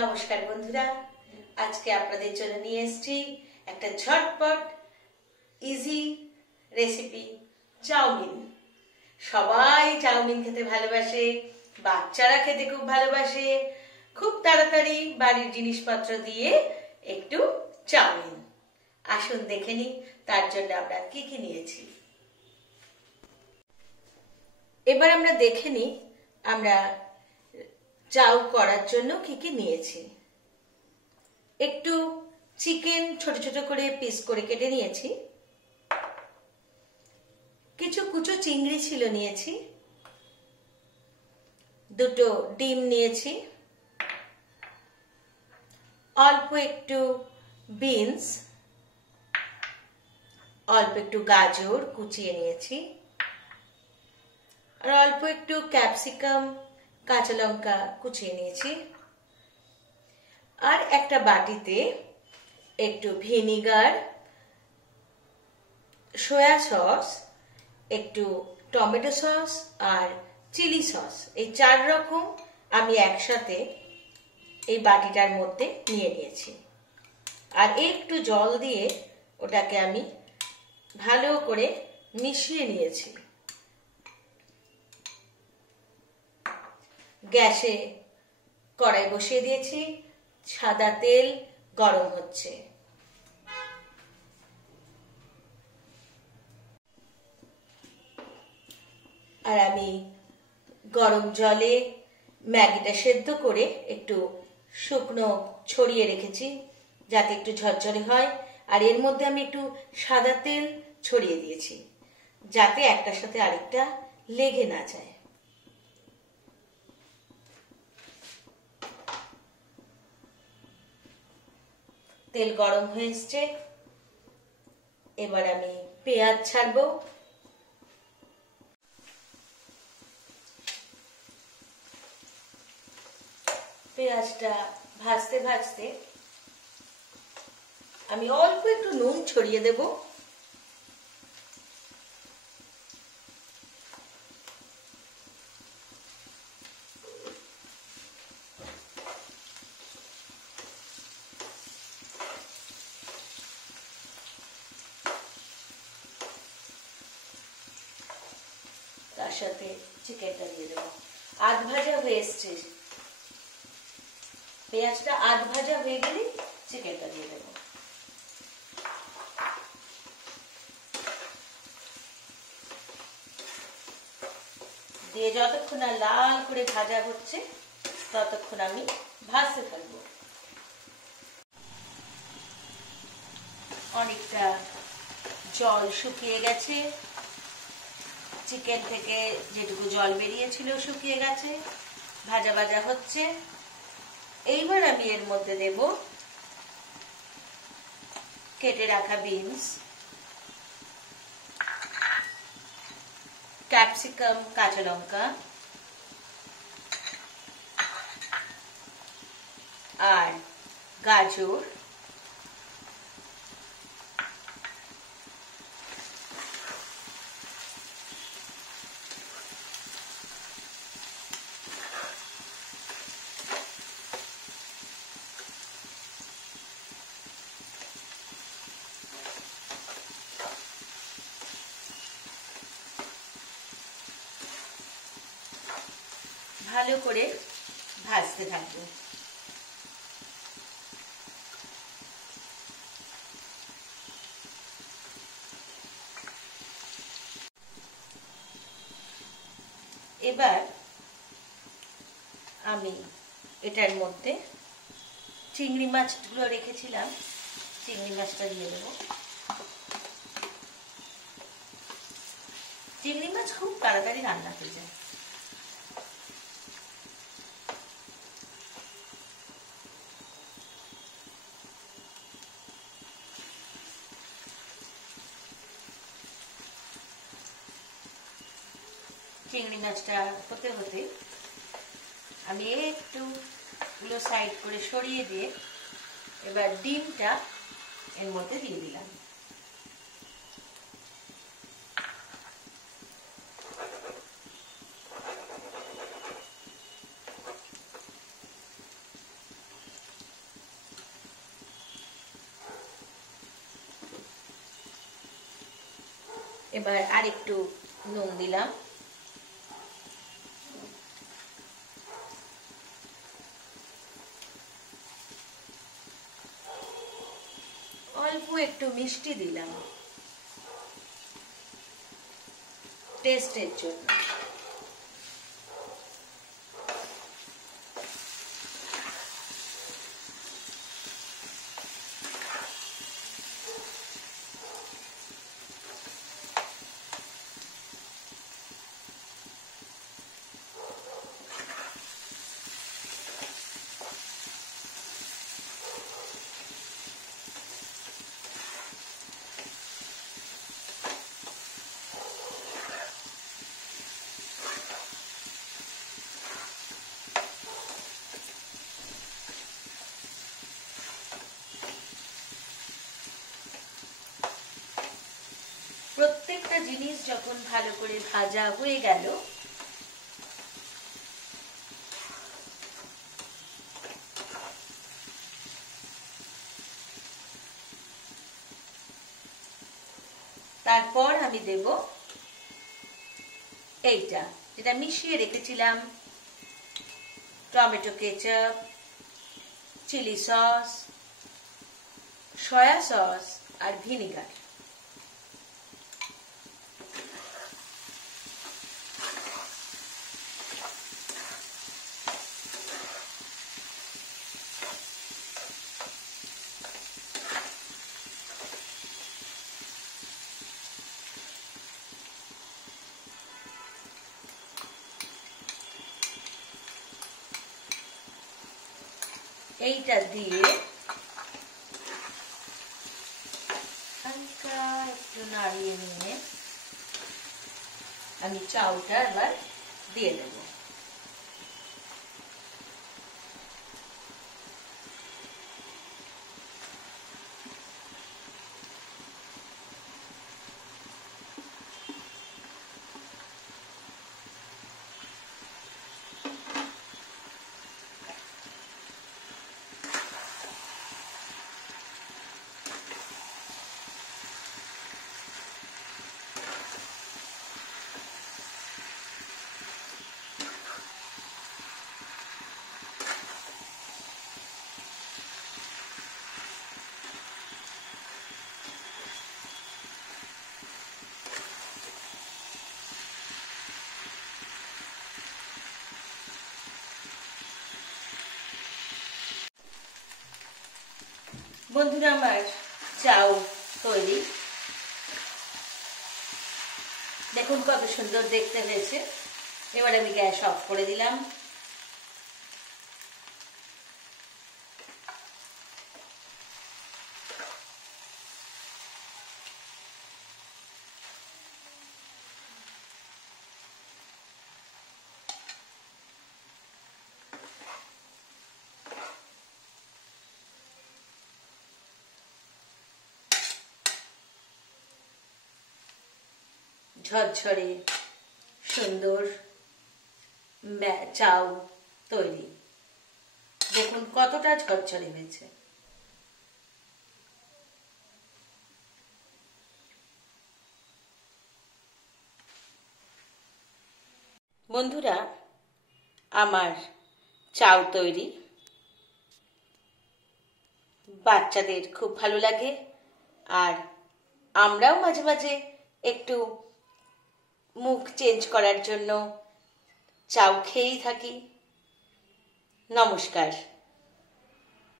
নমস্কার বন্ধুরা, আজকে আপনাদের জন্য নিয়ে এসেছি একটা ঝটপট ইজি রেসিপি চাউমিন। সবাই চাউমিন খেতে ভালোবাসে, বাচ্চারা খেতে খুব ভালোবাসে। খুব তাড়াতাড়ি বাড়ির জিনিসপত্র দিয়ে একটু চাউমিন। আসুন দেখে নিই তার জন্য আমরা কি কি নিয়েছি। এবার আমরা দেখে নিই আমরা চাউ করার জন্য কি কি নিয়েছি। একটু চিকেন ছোট ছোট করে পিস করে কেটে নিয়েছি। কিছু কুচো চিংড়ি ছিল নিয়েছি। দুটো ডিম নিয়েছি। অল্প একটু বিনস, অল্প একটু গাজর কুচিয়ে নিয়েছি, আর অল্প একটু ক্যাপসিকাম কাঁচা লঙ্কা কুচিয়ে নিয়েছি। আর একটা বাটিতে একটু ভিনিগার, সয়া সস, একটু টমেটো সস আর চিলি সস, এই 4 রকম আমি একসাথে এই বাটিটার মধ্যে নিয়ে নিয়েছি। আর একটু জল দিয়ে ওটাকে আমি ভালো করে মিশিয়ে নিয়েছি। গ্যাসে কড়াই বসিয়ে দিয়েছি, সাদা তেল গরম হচ্ছে। আর আমি গরম জলে ম্যাগিটা সেদ্ধ করে একটু শুকনো ছড়িয়ে রেখেছি যাতে একটু ঝরঝরে হয়। আর এর মধ্যে আমি একটু সাদা তেল ছড়িয়ে দিয়েছি যাতে একটার সাথে আরেকটা লেগে না যায়। তেল গরম হয়ে এসছে, এবার আমি পেঁয়াজ ছাড়বো। পেঁয়াজটা ভাজতে ভাজতে আমি অল্প একটু নুন ছড়িয়ে দেব। তার সাথে চিকেনটা দিয়ে দেবো। আধ ভাজা হয়ে এসছে, পেঁয়াজটা আধ ভাজা হয়ে গেলে চিকেনটা দিয়ে দেবো। দিয়ে যতক্ষণ না লাল করে ভাজা হচ্ছে ততক্ষণ আমি ভাজতে থাকবো। অনেকটা জল শুকিয়ে গেছে, চিকেন থেকে যেটুকু জল বেরিয়েছিল শুকিয়ে গেছে, ভাজা ভাজা হচ্ছে। এইবার আমি এর মধ্যে দেব কেটে রাখা বিনস, ক্যাপসিকাম কাঁচা লঙ্কা আর গাজর, ভালো করে ভাজতে থাকবো। এবার আমি এটার মধ্যে চিংড়ি মাছগুলো রেখেছিলাম, চিংড়ি মাছটা দিয়ে দেবো। চিংড়ি মাছ খুব তাড়াতাড়ি রান্না হয়ে যায়। চিংড়ি মাছটা হতে হতে আমি একটু গুলো সাইড করে সরিয়ে দিয়ে এবার ডিমটা এর মধ্যে দিয়ে দিলাম। এবার আর একটু নুন দিলাম, অল্প একটু মিষ্টি দিলাম টেস্টের জন্য। প্রত্যেকটা জিনিস যখন ভালো করে ভাজা হয়ে গেল, তারপর আমি দেব এইটা যেটা মিশিয়ে রেখেছিলাম, tomato ketchup, chilli sauce, soya sauce আর ভিনিগার। এইটা দিয়ে হালকা একটু নাড়িয়ে নিয়ে আমি চাউটা এবার দিয়ে দেবো। বন্ধুরা, আমার চাউ তৈরি। দেখুন কত সুন্দর দেখতে হয়েছে। এবার আমি গ্যাস অফ করে দিলাম। ঝরঝরে সুন্দর চাউ তৈরি। দেখুন কতটা ঝরঝরে হয়েছে। বন্ধুরা, আমার চাউ তৈরি। বাচ্চাদের খুব ভালো লাগে, আর আমরাও মাঝে মাঝে একটু মুখ চেঞ্জ করার জন্য চাউ খেয়েই থাকি। নমস্কার।